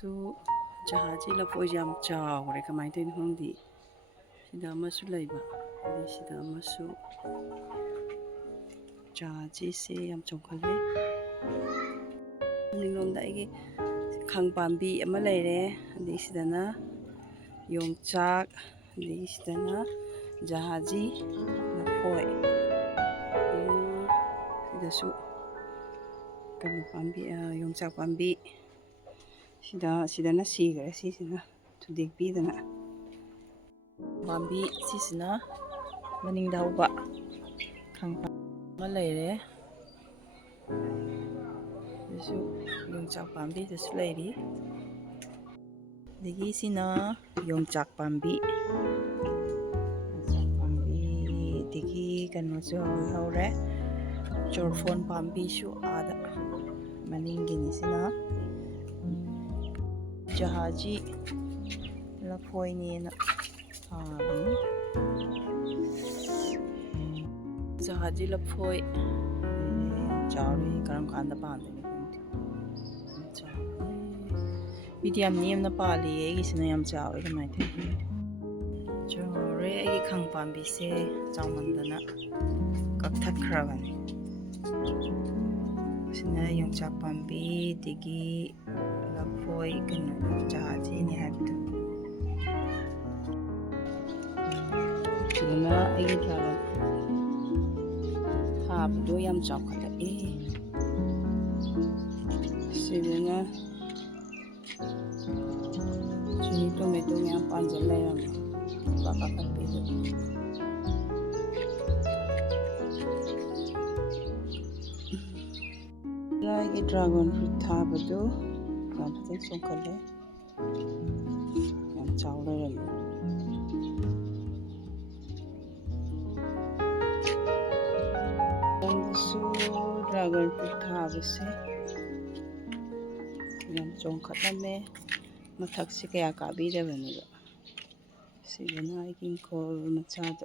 또 자하지 lafoi yam chawre kamai ten hongdi sida amasu laiba adi sida amasu jahaji se yam chongkhale ninglomda igi khangpambi ama leire adi sidana yongchak adi sidana jahaji lafoi sidasu kanu pambi yongchak pambi sidana sigare sisina thudekpidana pambi sisina maningda uba khangpam ama leire dasu yongchak pambi dasu leiri dagi sina yongchak pambi dagi kanosu haure chorfon pambi su ada maningini sina jahaji lafoi nena thani jahaji lafoi chawri karam khanda pandani medium name na pali egi sina yam chawi kamai the chore egi khangpambi se chawmandana kakthat khragani sina yongchak pambi digi lafoi kanu jahaji ni habdu sina egi dragon habdu yam chawkhala sina chini tomato yang panjang layam bakal kapit lagi dragon fruit thabadu yang pating songkale yang chawle rami su dragon fruit thabase yang chongkhatlame mathakse kaya kabidabaniba sidana ikin kol machado